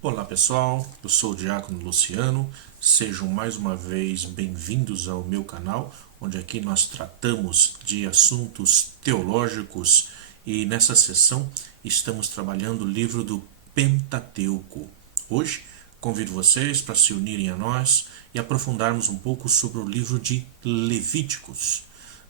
Olá pessoal, eu sou o Diácono Luciano, sejam mais uma vez bem-vindos ao meu canal, onde aqui nós tratamos de assuntos teológicos e nessa sessão estamos trabalhando o livro do Pentateuco. Hoje convido vocês para se unirem a nós e aprofundarmos um pouco sobre o livro de Levíticos.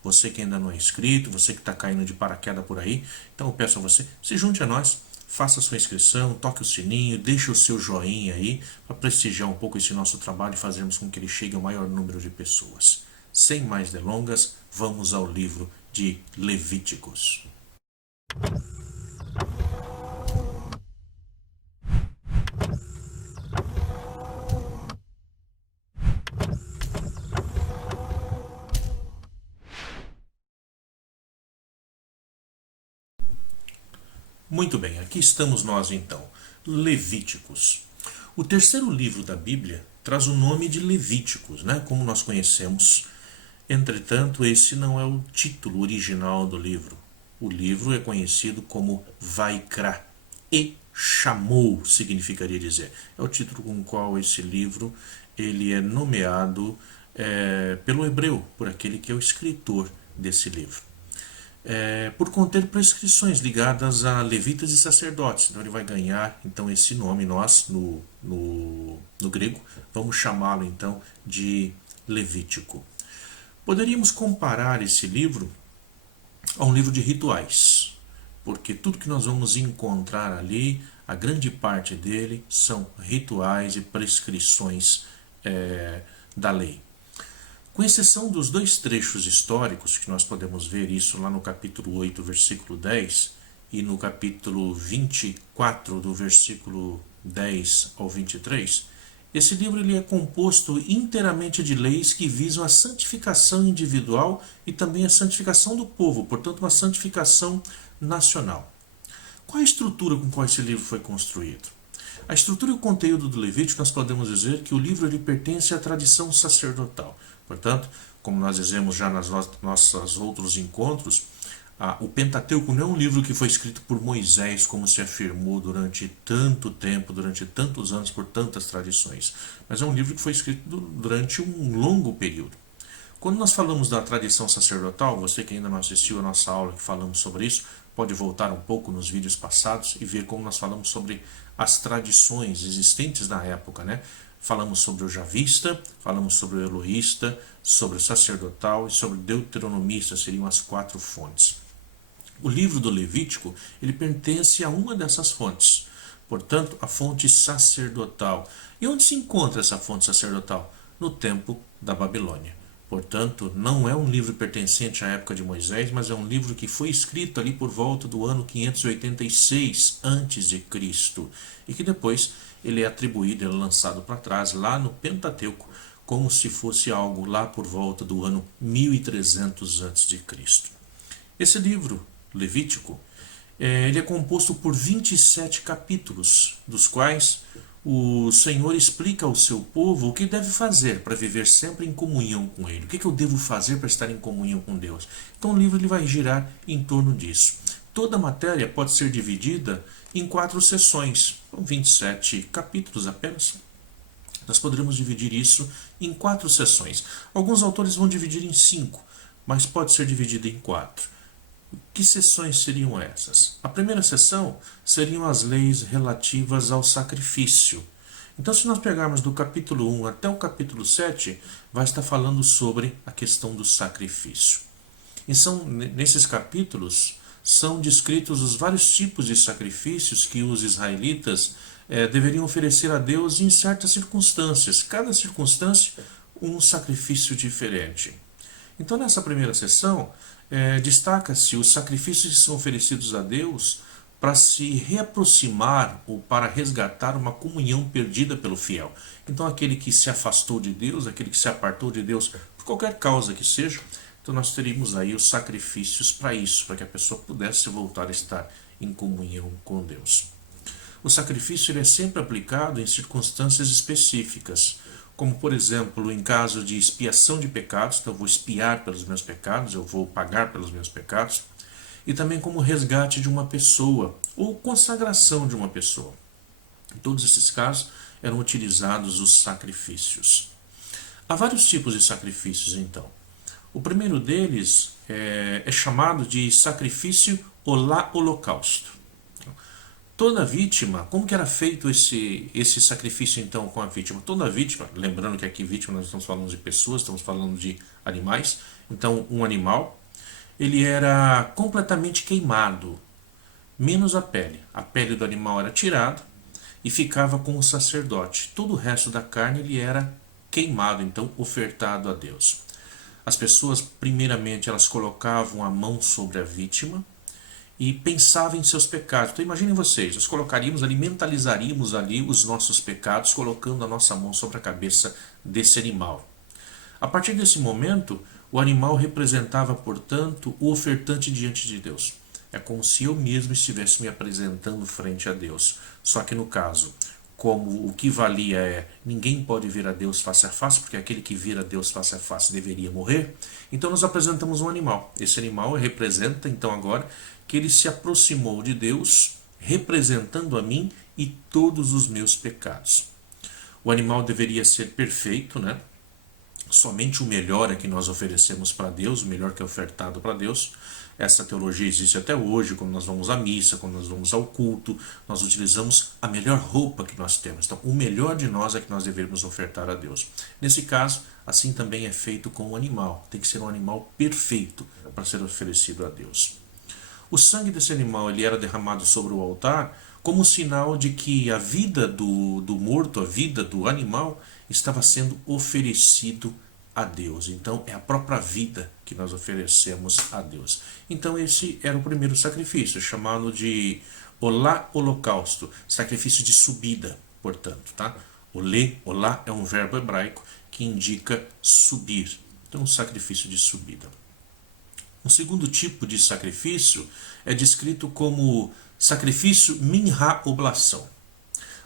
Você que ainda não é inscrito, você que está caindo de paraquedas por aí, então eu peço a você, se junte a nós. Faça sua inscrição, toque o sininho, deixe o seu joinha aí para prestigiar um pouco esse nosso trabalho e fazermos com que ele chegue ao maior número de pessoas. Sem mais delongas, vamos ao livro de Levíticos. Muito bem, aqui estamos nós então. Levíticos. O terceiro livro da Bíblia traz o nome de Levíticos, né? Como nós conhecemos. Entretanto, esse não é o título original do livro. O livro é conhecido como Vaikra. E chamou, significaria dizer. É o título com o qual esse livro ele é nomeado pelo hebreu, por aquele que é o escritor desse livro. Por conter prescrições ligadas a levitas e sacerdotes. Então ele vai ganhar então esse nome, nós, no grego, vamos chamá-lo então de Levítico. Poderíamos comparar esse livro a um livro de rituais, porque tudo que nós vamos encontrar ali, a grande parte dele, são rituais e prescrições da lei. Com exceção dos dois trechos históricos, que nós podemos ver isso lá no capítulo 8, versículo 10, e no capítulo 24, do versículo 10 ao 23, esse livro ele é composto inteiramente de leis que visam a santificação individual e também a santificação do povo, portanto uma santificação nacional. Qual a estrutura com qual esse livro foi construído? A estrutura e o conteúdo do Levítico, nós podemos dizer que o livro ele pertence à tradição sacerdotal. Portanto, como nós dizemos já nas nossos outros encontros, o Pentateuco não é um livro que foi escrito por Moisés, como se afirmou durante tanto tempo, durante tantos anos, por tantas tradições. Mas é um livro que foi escrito durante um longo período. Quando nós falamos da tradição sacerdotal, você que ainda não assistiu a nossa aula que falamos sobre isso, pode voltar um pouco nos vídeos passados e ver como nós falamos sobre as tradições existentes na época, né? Falamos sobre o javista, falamos sobre o eloísta, sobre o sacerdotal e sobre o deuteronomista, seriam as 4 fontes. O livro do Levítico, ele pertence a uma dessas fontes, portanto, a fonte sacerdotal. E onde se encontra essa fonte sacerdotal? No Templo da Babilônia. Portanto, não é um livro pertencente à época de Moisés, mas é um livro que foi escrito ali por volta do ano 586 a.C. e que depois ele é atribuído, ele é lançado para trás lá no Pentateuco, como se fosse algo lá por volta do ano 1300 a.C. Esse livro, Levítico, ele é composto por 27 capítulos, dos quais o Senhor explica ao seu povo o que deve fazer para viver sempre em comunhão com Ele. O que eu devo fazer para estar em comunhão com Deus? Então o livro ele vai girar em torno disso. Toda a matéria pode ser dividida em 4 sessões, são 27 capítulos apenas. Nós poderíamos dividir isso em 4 sessões. Alguns autores vão dividir em 5, mas pode ser dividido em 4. Que sessões seriam essas? A primeira sessão seriam as leis relativas ao sacrifício. Então, se nós pegarmos do capítulo 1 até o capítulo 7, vai estar falando sobre a questão do sacrifício. E nesses capítulos são descritos os vários tipos de sacrifícios que os israelitas deveriam oferecer a Deus em certas circunstâncias. Cada circunstância, um sacrifício diferente. Então, nessa primeira sessão, destaca-se os sacrifícios que são oferecidos a Deus para se reaproximar ou para resgatar uma comunhão perdida pelo fiel. Então, aquele que se afastou de Deus, aquele que se apartou de Deus, por qualquer causa que seja, então nós teríamos aí os sacrifícios para isso, para que a pessoa pudesse voltar a estar em comunhão com Deus. O sacrifício ele é sempre aplicado em circunstâncias específicas, como por exemplo em caso de expiação de pecados, então eu vou expiar pelos meus pecados, eu vou pagar pelos meus pecados, e também como resgate de uma pessoa ou consagração de uma pessoa. Em todos esses casos eram utilizados os sacrifícios. Há vários tipos de sacrifícios, então. O primeiro deles é chamado de sacrifício holocausto. Toda vítima, como que era feito esse sacrifício então com a vítima? Toda vítima, lembrando que aqui vítima nós estamos falando de pessoas, estamos falando de animais. Então um animal, ele era completamente queimado, menos a pele. A pele do animal era tirada e ficava com o sacerdote. Todo o resto da carne ele era queimado, então ofertado a Deus. As pessoas, primeiramente, elas colocavam a mão sobre a vítima e pensavam em seus pecados. Então imaginem vocês, nós colocaríamos ali, mentalizaríamos ali os nossos pecados, colocando a nossa mão sobre a cabeça desse animal. A partir desse momento, o animal representava, portanto, o ofertante diante de Deus. É como se eu mesmo estivesse me apresentando frente a Deus. Só que no caso, como o que valia é ninguém pode ver a Deus face a face, porque aquele que vira a Deus face a face deveria morrer, então nós apresentamos um animal. Esse animal representa, então, agora que ele se aproximou de Deus, representando a mim e todos os meus pecados. O animal deveria ser perfeito, né? Somente o melhor é que nós oferecemos para Deus, o melhor que é ofertado para Deus. Essa teologia existe até hoje, quando nós vamos à missa, quando nós vamos ao culto, nós utilizamos a melhor roupa que nós temos. Então, o melhor de nós é que nós devemos ofertar a Deus. Nesse caso, assim também é feito com o animal. Tem que ser um animal perfeito para ser oferecido a Deus. O sangue desse animal ele era derramado sobre o altar como sinal de que a vida do morto, a vida do animal, estava sendo oferecido a Deus. Então é a própria vida que nós oferecemos a Deus. Então esse era o primeiro sacrifício, chamado de holocausto, sacrifício de subida, portanto, tá? Olá é um verbo hebraico que indica subir. Então um sacrifício de subida. Um segundo tipo de sacrifício é descrito como sacrifício minha oblação.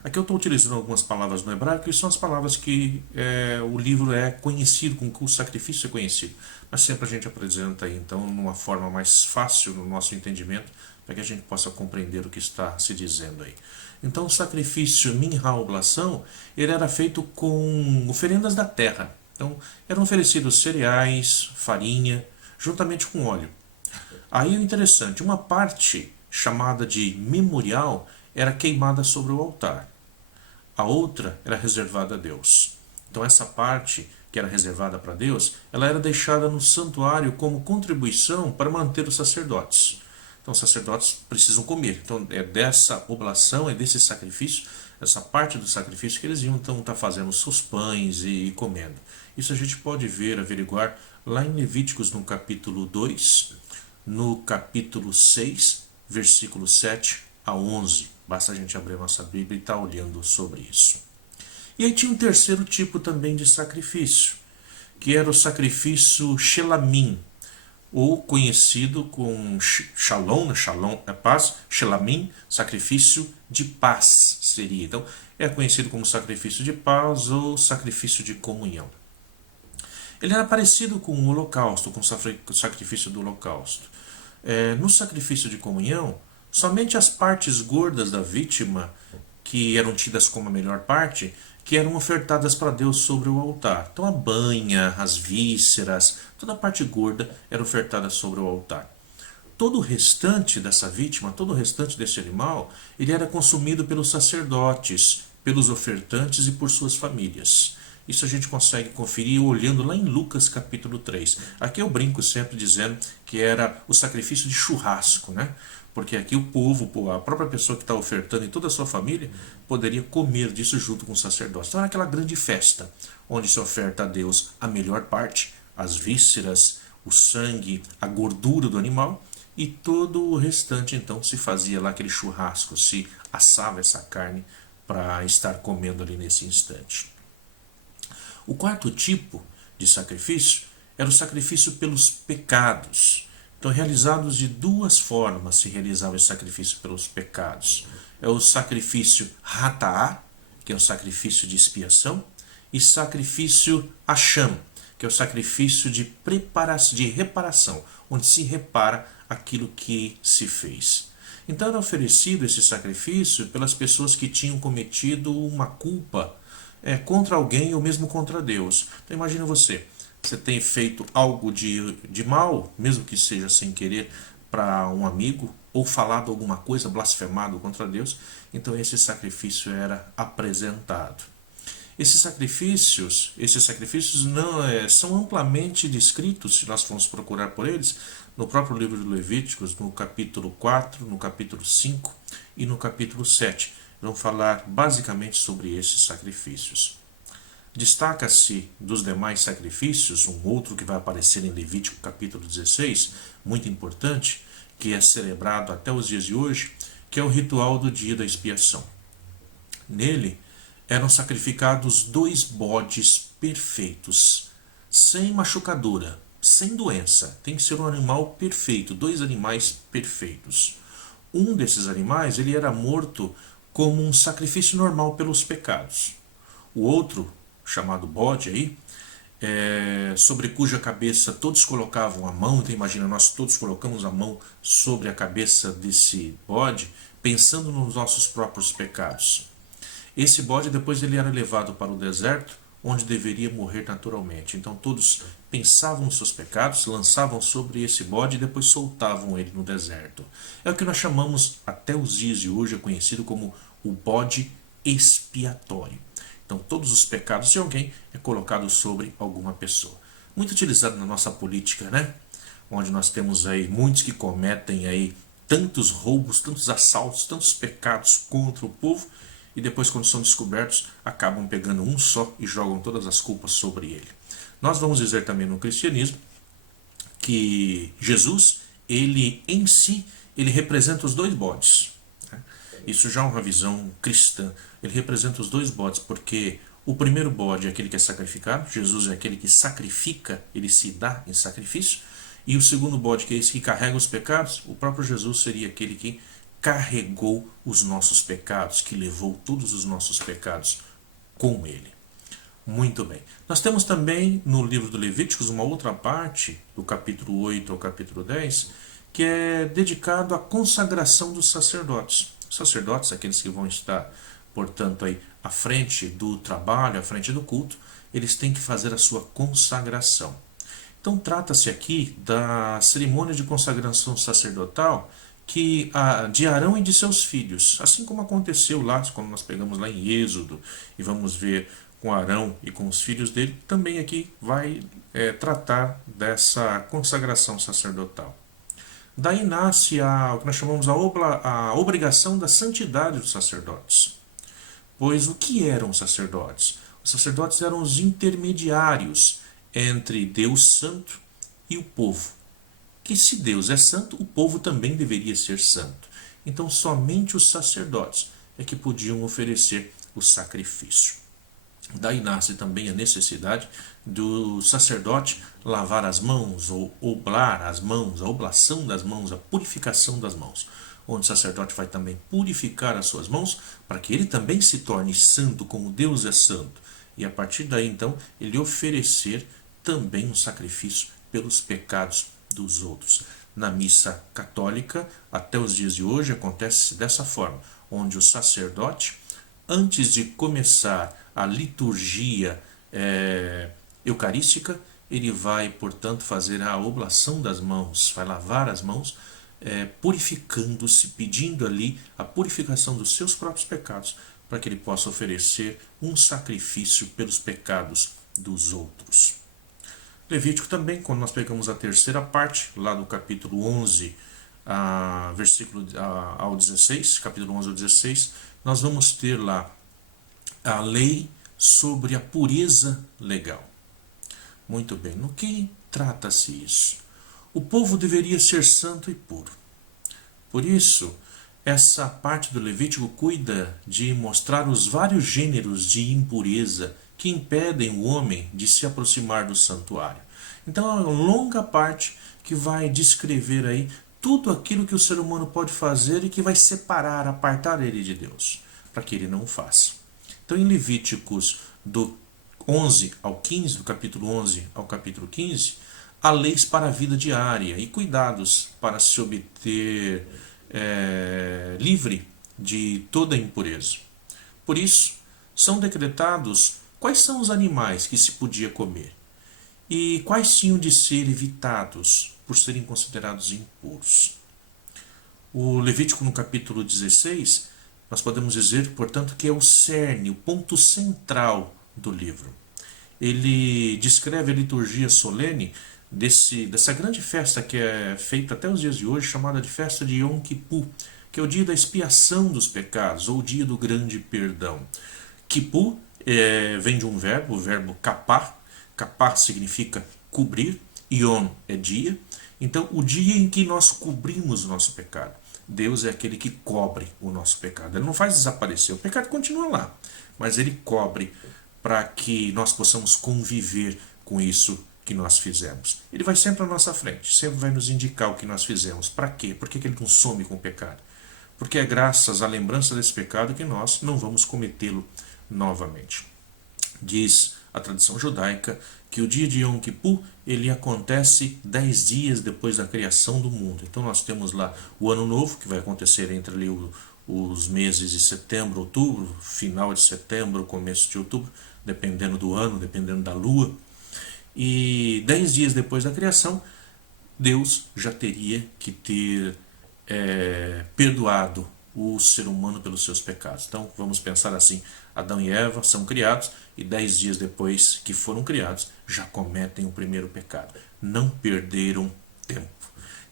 Aqui eu estou utilizando algumas palavras no hebraico e são as palavras que o livro é conhecido, com que o sacrifício é conhecido. Mas sempre a gente apresenta aí, então, numa forma mais fácil no nosso entendimento, para que a gente possa compreender o que está se dizendo aí. Então o sacrifício minha oblação, ele era feito com oferendas da terra. Então eram oferecidos cereais, farinha, juntamente com óleo. Aí é interessante, uma parte chamada de memorial era queimada sobre o altar. A outra era reservada a Deus. Então essa parte que era reservada para Deus, ela era deixada no santuário como contribuição para manter os sacerdotes. Então os sacerdotes precisam comer. Então é dessa oblação, é desse sacrifício, essa parte do sacrifício que eles iam então estar fazendo os seus pães e comendo. Isso a gente pode ver, averiguar lá em Levíticos no capítulo 2, no capítulo 6, versículo 7 a 11. Basta a gente abrir a nossa Bíblia e estar olhando sobre isso. E aí tinha um terceiro tipo também de sacrifício, que era o sacrifício shelamim, ou conhecido com shalom, shalom é paz, shelamim, sacrifício de paz seria. Então é conhecido como sacrifício de paz ou sacrifício de comunhão. Ele era parecido com o holocausto, com o sacrifício do holocausto. No sacrifício de comunhão, somente as partes gordas da vítima, que eram tidas como a melhor parte, que eram ofertadas para Deus sobre o altar. Então a banha, as vísceras, toda a parte gorda era ofertada sobre o altar. Todo o restante dessa vítima, todo o restante desse animal, ele era consumido pelos sacerdotes, pelos ofertantes e por suas famílias. Isso a gente consegue conferir olhando lá em Lucas capítulo 3. Aqui eu brinco sempre dizendo que era o sacrifício de churrasco, né? Porque aqui o povo, a própria pessoa que está ofertando e toda a sua família, poderia comer disso junto com o sacerdote. Então era aquela grande festa, onde se oferta a Deus a melhor parte, as vísceras, o sangue, a gordura do animal, e todo o restante então se fazia lá aquele churrasco, se assava essa carne para estar comendo ali nesse instante. O quarto tipo de sacrifício era o sacrifício pelos pecados. Então, realizados de duas formas se realizava esse sacrifício pelos pecados. É o sacrifício Hataá, que é o sacrifício de expiação, e sacrifício Hasham, que é o sacrifício de reparação, onde se repara aquilo que se fez. Então era oferecido esse sacrifício pelas pessoas que tinham cometido uma culpa contra alguém ou mesmo contra Deus. Então imagina você tem feito algo de mal, mesmo que seja sem querer, para um amigo, ou falado alguma coisa, blasfemado contra Deus, então esse sacrifício era apresentado. Esses sacrifícios não são amplamente descritos, se nós formos procurar por eles, no próprio livro de Levíticos, no capítulo 4, no capítulo 5 e no capítulo 7. Vamos falar basicamente sobre esses sacrifícios. Destaca-se dos demais sacrifícios, um outro que vai aparecer em Levítico capítulo 16, muito importante, que é celebrado até os dias de hoje, que é o ritual do dia da expiação. Nele, eram sacrificados 2 bodes perfeitos, sem machucadura, sem doença. Tem que ser um animal perfeito, 2 animais perfeitos. Um desses animais ele era morto como um sacrifício normal pelos pecados. O outro, chamado bode aí, sobre cuja cabeça todos colocavam a mão. Então imagina, nós todos colocamos a mão sobre a cabeça desse bode, pensando nos nossos próprios pecados. Esse bode depois ele era levado para o deserto, onde deveria morrer naturalmente. Então todos pensavam nos seus pecados, lançavam sobre esse bode e depois soltavam ele no deserto. É o que nós chamamos, até os dias de hoje, é conhecido como o bode expiatório. Então todos os pecados de alguém é colocado sobre alguma pessoa. Muito utilizado na nossa política, né? Onde nós temos aí muitos que cometem aí tantos roubos, tantos assaltos, tantos pecados contra o povo, e depois, quando são descobertos, acabam pegando um só e jogam todas as culpas sobre ele. Nós vamos dizer também no cristianismo que Jesus, ele em si, ele representa os 2 bodes. Isso já é uma visão cristã. Ele representa os 2 bodes, porque o primeiro bode é aquele que é sacrificado, Jesus é aquele que sacrifica, ele se dá em sacrifício, e o segundo bode, que é esse que carrega os pecados, o próprio Jesus seria aquele que carregou os nossos pecados, que levou todos os nossos pecados com ele. Muito bem. Nós temos também no livro do Levíticos uma outra parte, do capítulo 8 ao capítulo 10, que é dedicado à consagração dos sacerdotes. Os sacerdotes, aqueles que vão estar, portanto, aí à frente do trabalho, à frente do culto, eles têm que fazer a sua consagração. Então trata-se aqui da cerimônia de consagração sacerdotal de Arão e de seus filhos, assim como aconteceu lá, quando nós pegamos lá em Êxodo e vamos ver com Arão e com os filhos dele, também aqui vai tratar dessa consagração sacerdotal. Daí nasce o que nós chamamos a obrigação da santidade dos sacerdotes. Pois o que eram os sacerdotes? Os sacerdotes eram os intermediários entre Deus Santo e o povo. Que se Deus é santo, o povo também deveria ser santo. Então somente os sacerdotes é que podiam oferecer o sacrifício. Daí nasce também a necessidade do sacerdote lavar as mãos, ou oblar as mãos, a oblação das mãos, a purificação das mãos. Onde o sacerdote vai também purificar as suas mãos, para que ele também se torne santo como Deus é santo. E a partir daí então ele oferecer também um sacrifício pelos pecados dos outros. Na missa católica, até os dias de hoje, acontece dessa forma, onde o sacerdote, antes de começar a liturgia eucarística, ele vai, portanto, fazer a oblação das mãos, vai lavar as mãos, purificando-se, pedindo ali a purificação dos seus próprios pecados, para que ele possa oferecer um sacrifício pelos pecados dos outros. Levítico também, quando nós pegamos a terceira parte, lá do capítulo 11, versículo ao 16, capítulo 11 ao 16, nós vamos ter lá a lei sobre a pureza legal. Muito bem, no que trata-se isso? O povo deveria ser santo e puro. Por isso, essa parte do Levítico cuida de mostrar os vários gêneros de impureza que impedem o homem de se aproximar do santuário. Então é uma longa parte que vai descrever aí tudo aquilo que o ser humano pode fazer e que vai separar, apartar ele de Deus, para que ele não o faça. Então em Levíticos do 11 ao 15, do capítulo 11 ao capítulo 15, há leis para a vida diária e cuidados para se obter livre de toda impureza. Por isso, são decretados quais são os animais que se podia comer e quais tinham de ser evitados por serem considerados impuros. O Levítico, no capítulo 16, nós podemos dizer, portanto, que é o cerne, o ponto central do livro. Ele descreve a liturgia solene dessa grande festa que é feita até os dias de hoje, chamada de festa de Yom Kippur, que é o dia da expiação dos pecados, ou o dia do grande perdão. Kippur vem de um verbo, o verbo kapar. Kapar significa cobrir, Yom é dia. Então, o dia em que nós cobrimos o nosso pecado. Deus é aquele que cobre o nosso pecado. Ele não faz desaparecer, o pecado continua lá, mas ele cobre para que nós possamos conviver com isso que nós fizemos. Ele vai sempre à nossa frente, sempre vai nos indicar o que nós fizemos. Para quê? Por que ele não some com o pecado? Porque é graças à lembrança desse pecado que nós não vamos cometê-lo novamente. Diz a tradição judaica que o dia de Yom Kippur ele acontece 10 dias depois da criação do mundo. Então nós temos lá o Ano Novo, que vai acontecer entre ali os meses de setembro, outubro, final de setembro, começo de outubro, dependendo do ano, dependendo da lua. E 10 dias depois da criação, Deus já teria que ter perdoado o ser humano pelos seus pecados. Então vamos pensar assim, Adão e Eva são criados e 10 dias depois que foram criados já cometem o primeiro pecado. Não perderam tempo.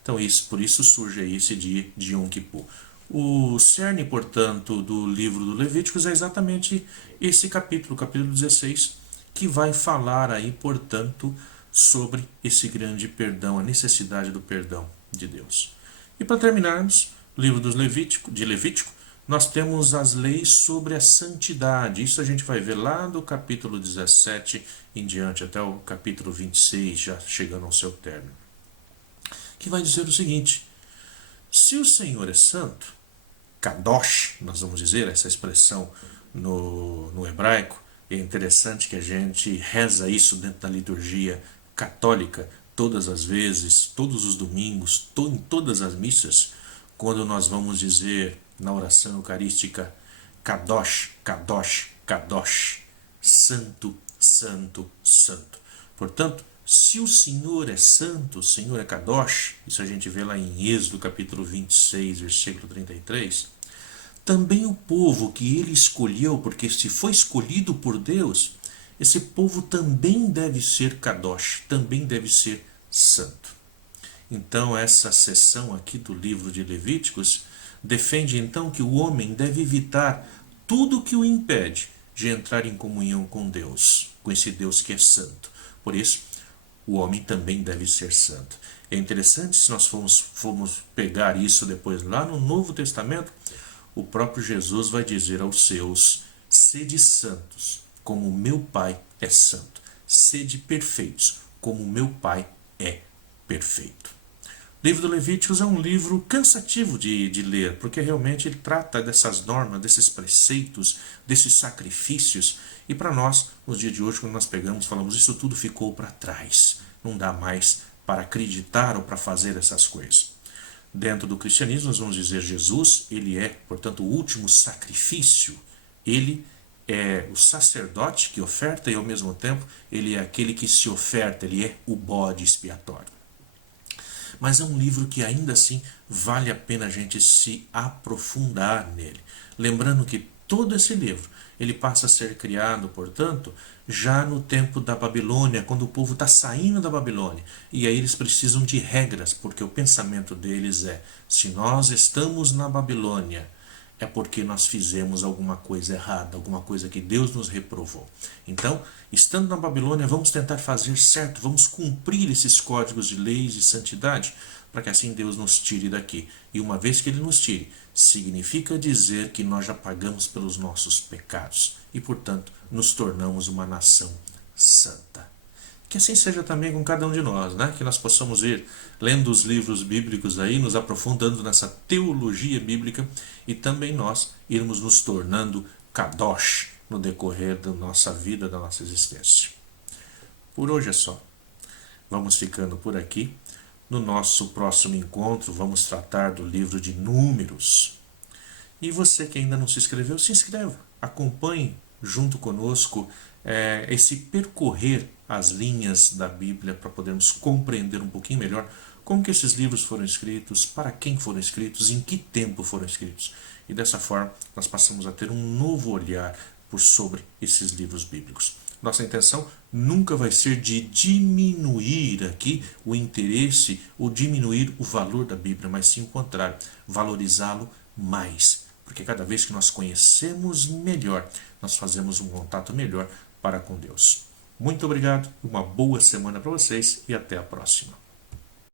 Então por isso surge aí esse dia de Yom Kippur. O cerne, portanto, do livro do Levíticos é exatamente esse capítulo, capítulo 16, que vai falar aí, portanto, sobre esse grande perdão, a necessidade do perdão de Deus. E para terminarmos, o livro de Levítico, nós temos as leis sobre a santidade. Isso a gente vai ver lá do capítulo 17 em diante, até o capítulo 26, já chegando ao seu término. Que vai dizer o seguinte: se o Senhor é santo, Kadosh, nós vamos dizer essa expressão no hebraico, é interessante que a gente reza isso dentro da liturgia católica, todas as vezes, todos os domingos, em todas as missas, quando nós vamos dizer na oração eucarística Kadosh, Kadosh, Kadosh, Santo, Santo, Santo. Portanto, se o Senhor é santo, o Senhor é Kadosh, isso a gente vê lá em Êxodo capítulo 26, versículo 33, também o povo que ele escolheu, porque se foi escolhido por Deus, esse povo também deve ser Kadosh, também deve ser santo. Então essa seção aqui do livro de Levíticos defende então que o homem deve evitar tudo que o impede de entrar em comunhão com Deus, com esse Deus que é santo. Por isso, o homem também deve ser santo. É interessante se nós formos pegar isso depois lá no Novo Testamento, o próprio Jesus vai dizer aos seus: sede santos, como o meu Pai é santo. Sede perfeitos, como o meu Pai é perfeito. O livro do Levíticos é um livro cansativo de ler, porque realmente ele trata dessas normas, desses preceitos, desses sacrifícios. E para nós, nos dias de hoje, quando nós pegamos, falamos, isso tudo ficou para trás. Não dá mais para acreditar ou para fazer essas coisas. Dentro do cristianismo, nós vamos dizer Jesus, ele é, portanto, o último sacrifício. Ele é o sacerdote que oferta e, ao mesmo tempo, ele é aquele que se oferta, ele é o bode expiatório. Mas é um livro que ainda assim vale a pena a gente se aprofundar nele. Lembrando que todo esse livro ele passa a ser criado, portanto, já no tempo da Babilônia, quando o povo está saindo da Babilônia. E aí eles precisam de regras, porque o pensamento deles é: se nós estamos na Babilônia, é porque nós fizemos alguma coisa errada, alguma coisa que Deus nos reprovou. Então, estando na Babilônia, vamos tentar fazer certo, vamos cumprir esses códigos de leis e santidade, para que assim Deus nos tire daqui. E uma vez que Ele nos tire, significa dizer que nós já pagamos pelos nossos pecados e, portanto, nos tornamos uma nação santa. Que assim seja também com cada um de nós, né? Que nós possamos ir lendo os livros bíblicos aí, nos aprofundando nessa teologia bíblica e também nós irmos nos tornando Kadosh no decorrer da nossa vida, da nossa existência. Por hoje é só. Vamos ficando por aqui. No nosso próximo encontro, vamos tratar do livro de Números. E você que ainda não se inscreveu, se inscreva. Acompanhe junto conosco esse percorrer as linhas da Bíblia para podermos compreender um pouquinho melhor como que esses livros foram escritos, para quem foram escritos, em que tempo foram escritos. E dessa forma nós passamos a ter um novo olhar por sobre esses livros bíblicos. Nossa intenção nunca vai ser de diminuir aqui o interesse ou diminuir o valor da Bíblia, mas sim o contrário, valorizá-lo mais. Porque cada vez que nós conhecemos melhor, nós fazemos um contato melhor para com Deus. Muito obrigado, uma boa semana para vocês e até a próxima.